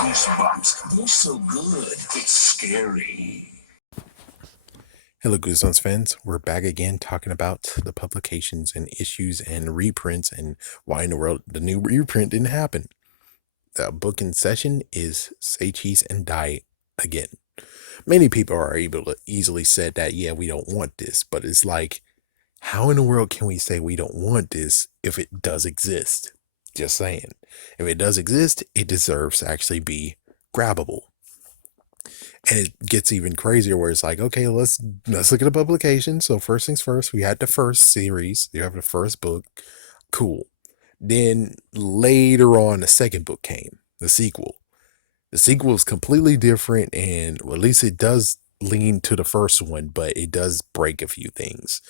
Goosebumps. They're so good, it's scary. Hello, Goosebumps fans. We're back again talking about the publications and issues and reprints and why in the world the new reprint didn't happen. The book in session is Say Cheese and Die again. Many people are able to easily say that, yeah, we don't want this, but it's like, how in the world can we say we don't want this if it does exist? Just saying. If it does exist, it deserves to actually be grabbable. And it gets even crazier where it's like, okay, let's look at the publication. So first things first, we had the first series. You have the first book. Cool. Then later on, the second book came, the sequel. The sequel is completely different, and well, at least it does lean to the first one, but it does break a few things.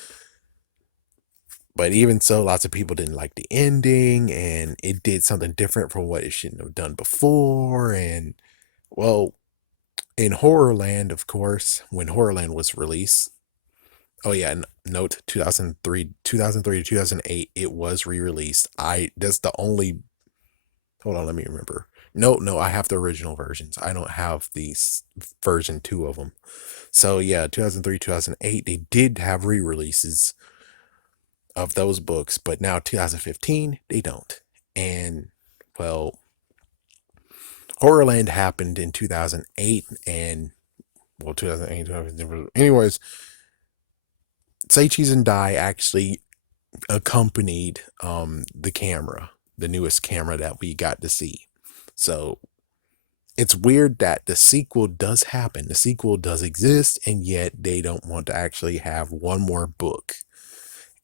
But even so, lots of people didn't like the ending, and it did something different from what it shouldn't have done before. And well, in Horrorland, of course, when Horrorland was released, oh yeah, and note 2003 to 2008, it was re-released. That's the only, hold on, let me remember. No, I have the original versions. I don't have the version 2 of them. So yeah, 2003, 2008, they did have re-releases of those books, but now 2015, they don't. And well, Horrorland happened in 2008 and well, 2008, 2008. Anyways, Say Cheese and Die actually accompanied the camera, the newest camera that we got to see. So it's weird that the sequel does happen. The sequel does exist, and yet they don't want to actually have one more book.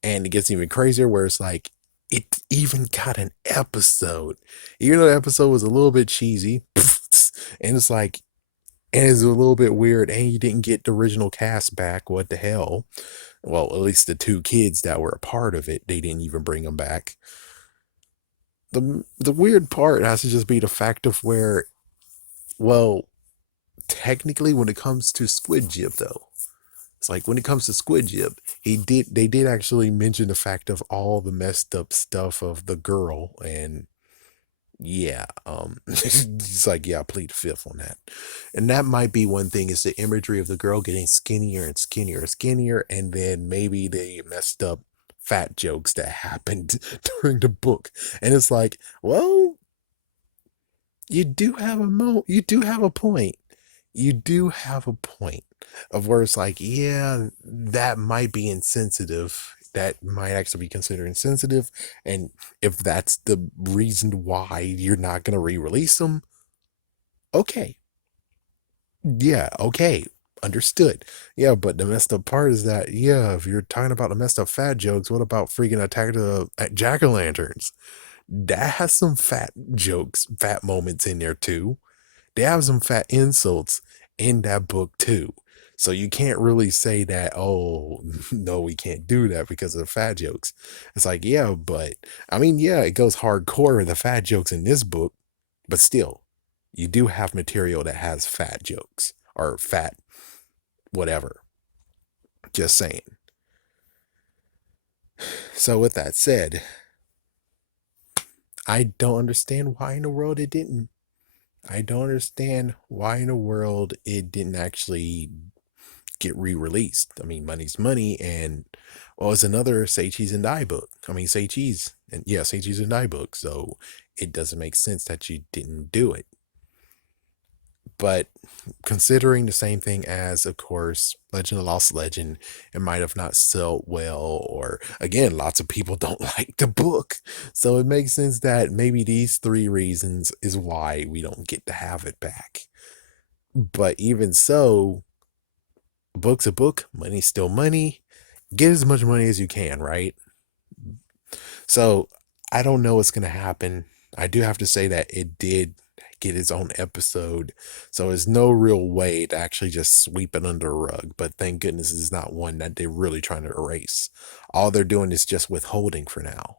And it gets even crazier where it's like, it even got an episode. Even though the episode was a little bit cheesy, and it's like, and it's a little bit weird, and you didn't get the original cast back. What the hell? Well, at least the two kids that were a part of it, they didn't even bring them back. The weird part has to just be the fact of where, well, technically when it comes to Squid Jib though, it's like when it comes to Squid Jib, they did actually mention the fact of all the messed up stuff of the girl, and yeah, it's like, yeah, I plead the fifth on that. And that might be one thing, is the imagery of the girl getting skinnier and skinnier and skinnier, and then maybe they messed up fat jokes that happened during the book. And it's like, well, you do have you do have a point. You do have a point of where it's like, yeah, that might be insensitive. That might actually be considered insensitive. And if that's the reason why you're not going to re-release them, okay. Yeah, okay. Understood. Yeah, but the messed up part is that, yeah, if you're talking about the messed up fat jokes, what about freaking Attack of the Jack-o'-lanterns? That has some fat jokes, fat moments in there too. They have some fat insults in that book too. So you can't really say that, oh, no, we can't do that because of the fat jokes. It's like, yeah, but I mean, yeah, it goes hardcore with the fat jokes in this book, but still, you do have material that has fat jokes or fat whatever. Just saying. So with that said, I don't understand why in the world it didn't. I don't understand why in the world it didn't actually get re-released. I mean, money's money, and well, it's another Say Cheese and Die book. I mean, Say Cheese and yeah, Say Cheese and Die book. So it doesn't make sense that you didn't do it. But considering the same thing as, of course, Legend of Lost Legend, it might have not sold well, or again, lots of people don't like the book. So it makes sense that maybe these three reasons is why we don't get to have it back. But even so, book's a book, money's still money. Get as much money as you can, right? So I don't know what's gonna happen. I do have to say that it did get its own episode, so there's no real way to actually just sweep it under a rug. But thank goodness it's not one that they're really trying to erase. All they're doing is just withholding for now.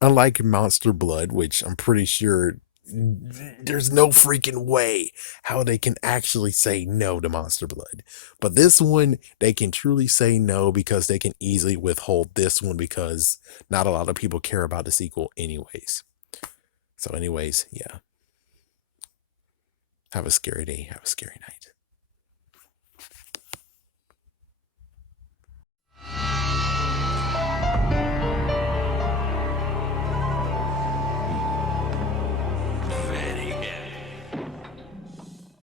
Unlike Monster Blood, which I'm pretty sure there's no freaking way how they can actually say no to Monster Blood. But this one, they can truly say no because they can easily withhold this one because not a lot of people care about the sequel anyways. So anyways, yeah. Have a scary day. Have a scary night.